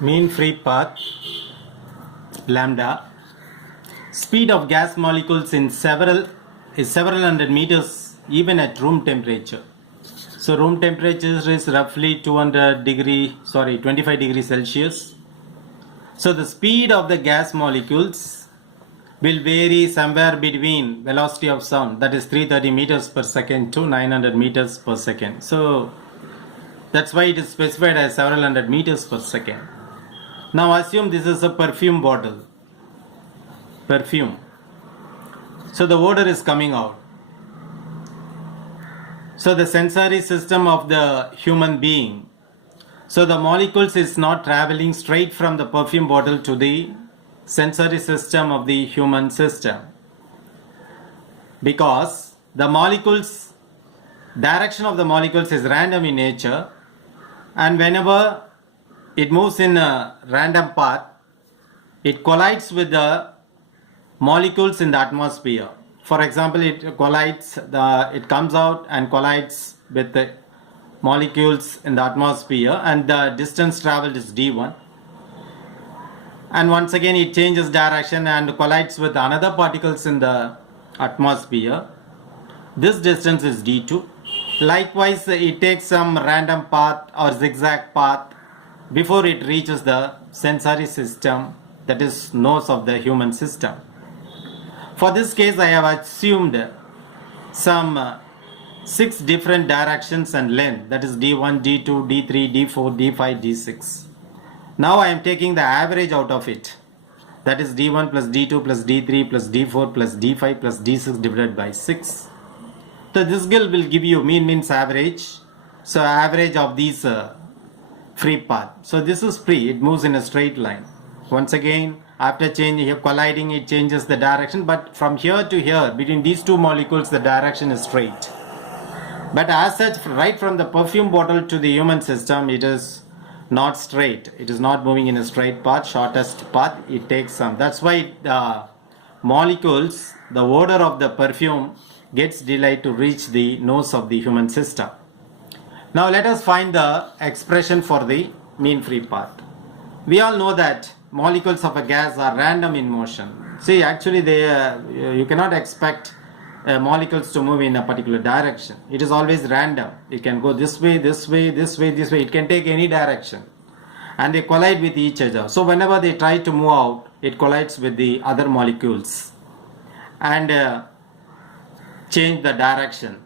Mean free path lambda. Speed of gas molecules is several hundred meters even at room temperature. So room temperature is roughly 25 degrees Celsius. So the speed of the gas molecules will vary somewhere between velocity of sound, that is 330 meters per second to 900 meters per second. So that's why it is specified as several hundred meters per second. Now assume this is a perfume bottle. Perfume. So the odor is coming out. So the sensory system of the human being. So the molecules is not traveling straight from the perfume bottle to the sensory system of the human system. Because the molecules, direction of the molecules is random in nature, and whenever it moves in a random path, it collides with the molecules in the atmosphere. For example, it comes out and collides with the molecules in the atmosphere, and the distance traveled is d1. And once again it changes direction and collides with another particles in the atmosphere. This distance is d2. Likewise, it takes some random path or zigzag path before it reaches the sensory system, that is nose of the human system. For this case, I have assumed some 6 different directions and length, that is d1, d2, d3, d4, d5, d6. Now I am taking the average out of it, that is d1 plus d2 plus d3 plus d4 plus d5 plus d6 divided by 6. So this will give you mean means average. So average of these free path. So this is free, it moves in a straight line. Once again, after colliding, it changes the direction, but from here to here, between these two molecules, the direction is straight. But as such, right from the perfume bottle to the human system, it is not straight. It is not moving in a straight path, shortest path. It takes some. That's why the molecules, the odor of the perfume gets delayed to reach the nose of the human system. Now let us find the expression for the mean free path. We all know that molecules of a gas are random in motion. See, actually you cannot expect molecules to move in a particular direction. It is always random. It can go this way, this way, this way, this way. It can take any direction. And they collide with each other. So whenever they try to move out, it collides with the other molecules and change the direction.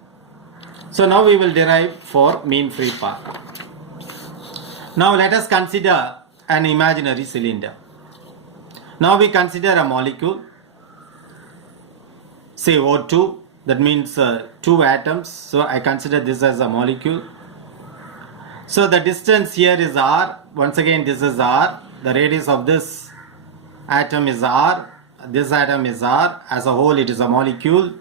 So now we will derive for mean free path. Now let us consider an imaginary cylinder. Now we consider a molecule, say O2, that means 2 atoms. So I consider this as a molecule. So the distance here is r. Once again, this is r. The radius of this atom is r. This atom is r. As a whole, it is a molecule.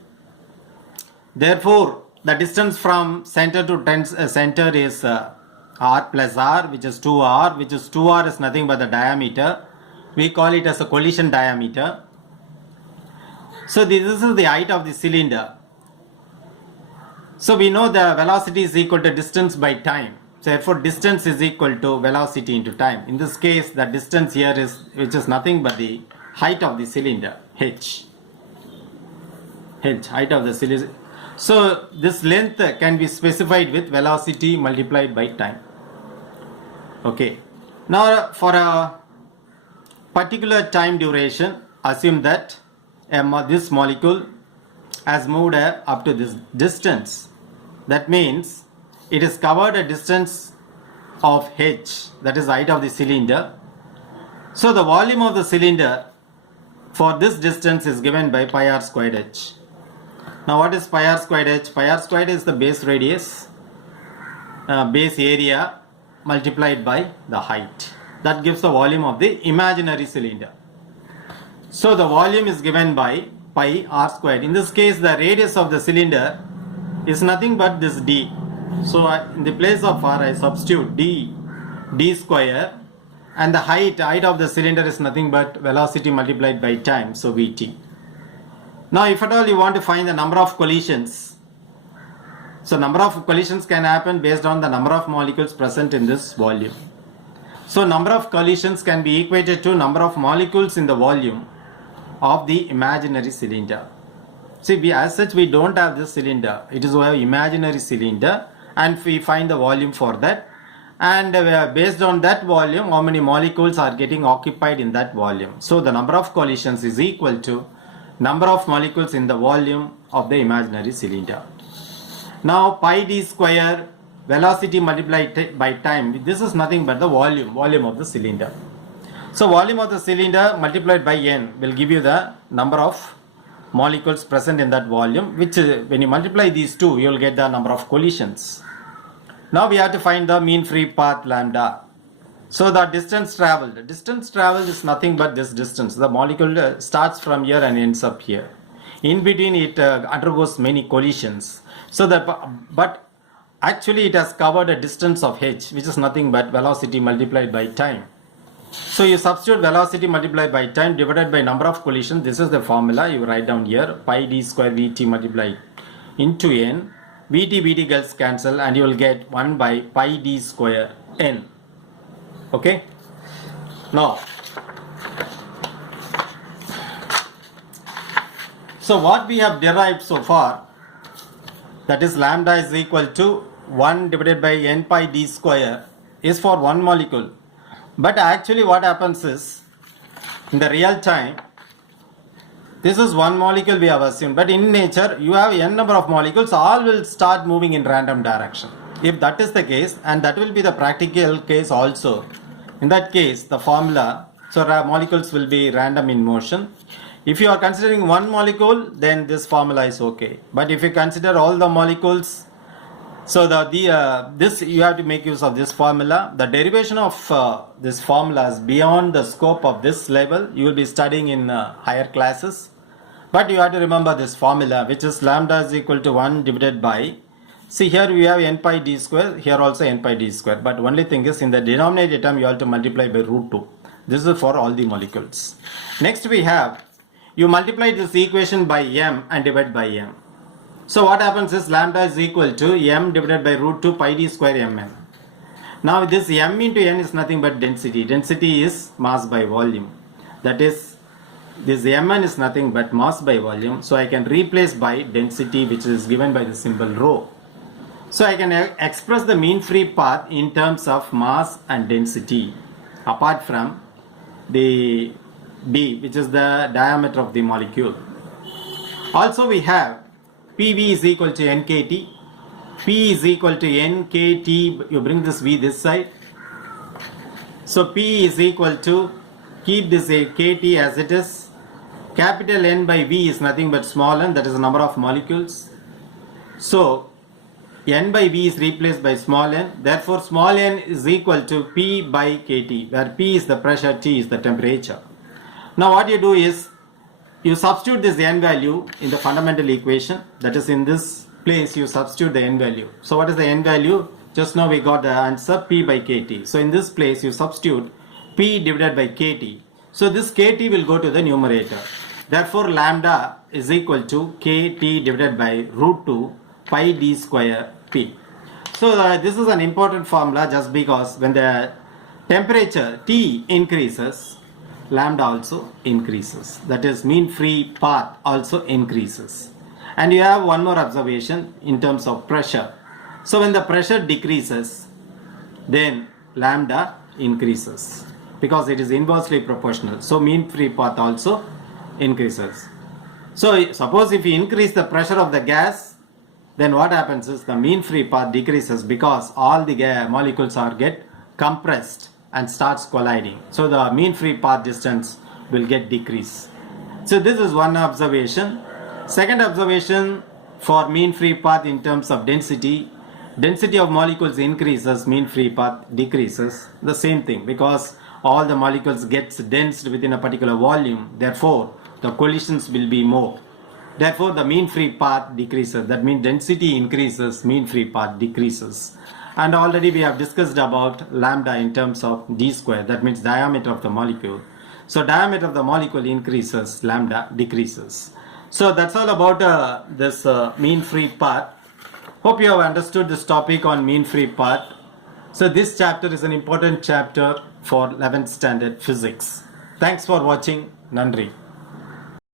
Therefore, the distance from center to center is r plus r, which is 2r, which is 2r is nothing but the diameter. We call it as a collision diameter. So this is the height of the cylinder. So we know the velocity is equal to distance by time. So therefore distance is equal to velocity into time. In this case, the distance here is, which is nothing but the height of the cylinder, h, height of the cylinder. So this length can be specified with velocity multiplied by time. Okay. Now for a particular time duration, assume that this molecule has moved up to this distance. That means it is covered a distance of h, that is height of the cylinder. So the volume of the cylinder for this distance is given by pi r squared h. Now what is pi r squared h? Pi r squared is the base radius, base area multiplied by the height. That gives the volume of the imaginary cylinder. So the volume is given by pi r squared. In this case, the radius of the cylinder is nothing but this d. So in the place of r, I substitute d square, and the height of the cylinder is nothing but velocity multiplied by time, so vt. Now if at all you want to find the number of collisions, so number of collisions can happen based on the number of molecules present in this volume. So number of collisions can be equated to number of molecules in the volume of the imaginary cylinder. See, as such we don't have this cylinder. It is an imaginary cylinder, and we find the volume for that, and based on that volume how many molecules are getting occupied in that volume. So the number of collisions is equal to number of molecules in the volume of the imaginary cylinder. Now pi d square, velocity multiplied by time, this is nothing but the volume of the cylinder. So volume of the cylinder multiplied by n will give you the number of molecules present in that volume, which when you multiply these two you will get the number of collisions. Now we have to find the mean free path lambda. So the distance traveled is nothing but this distance. The molecule starts from here and ends up here. In between it undergoes many collisions. So that, but actually it has covered a distance of h, which is nothing but velocity multiplied by time. So you substitute velocity multiplied by time divided by number of collisions. This is the formula you write down here. Pi d square vt multiplied into n. Vt gets cancel and you will get 1 by pi d square n. Okay. Now, so what we have derived so far, that is lambda is equal to 1 divided by n pi d square, is for one molecule. But actually what happens is, in the real time, this is one molecule we have assumed, but in nature you have n number of molecules, all will start moving in random direction. If that is the case, and that will be the practical case also, in that case the formula, so molecules will be random in motion. If you are considering one molecule, then this formula is okay. But if you consider all the molecules, so this you have to make use of this formula. The derivation of this formula is beyond the scope of this level. You will be studying in higher classes. But you have to remember this formula, which is lambda is equal to 1 divided by, see here we have n pi d square, here also n pi d square. But only thing is, in the denominator term you have to multiply by root 2. This is for all the molecules. Next we have, you multiply this equation by m and divide by m. So what happens is lambda is equal to m divided by root 2 pi d square mn. Now this m into n is nothing but density. Density is mass by volume. That is, this mn is nothing but mass by volume. So I can replace by density, which is given by the symbol rho. So I can express the mean free path in terms of mass and density, apart from the d, which is the diameter of the molecule. Also we have PV is equal to nkt, P is equal to nkt, you bring this V this side. So P is equal to, keep this kt as it is, capital N by V is nothing but small n, that is the number of molecules. So N by V is replaced by small n, therefore small n is equal to P by kt, where P is the pressure, T is the temperature. Now what you do is, you substitute this n value in the fundamental equation, that is in this place you substitute the n value. So what is the n value? Just now we got the answer P by kt. So in this place you substitute P divided by kt. So this kt will go to the numerator. Therefore lambda is equal to kt divided by root 2 pi d square P. So this is an important formula, just because when the temperature T increases, lambda also increases, that is mean free path also increases. And you have one more observation in terms of pressure. So when the pressure decreases, then lambda increases, because it is inversely proportional. So mean free path also increases. So suppose if you increase the pressure of the gas, then what happens is the mean free path decreases, because all the molecules are get compressed and starts colliding. So the mean free path distance will get decreased. So this is one observation. Second observation for mean free path in terms of density. Density of molecules increases, mean free path decreases. The same thing, because all the molecules gets densed within a particular volume. Therefore, the collisions will be more. Therefore, the mean free path decreases. That means density increases, mean free path decreases. And already we have discussed about lambda in terms of d square, that means diameter of the molecule. So diameter of the molecule increases, lambda decreases. So that's all about this mean free path. Hope you have understood this topic on mean free path. So this chapter is an important chapter for 11th standard physics. Thanks for watching. Nandri.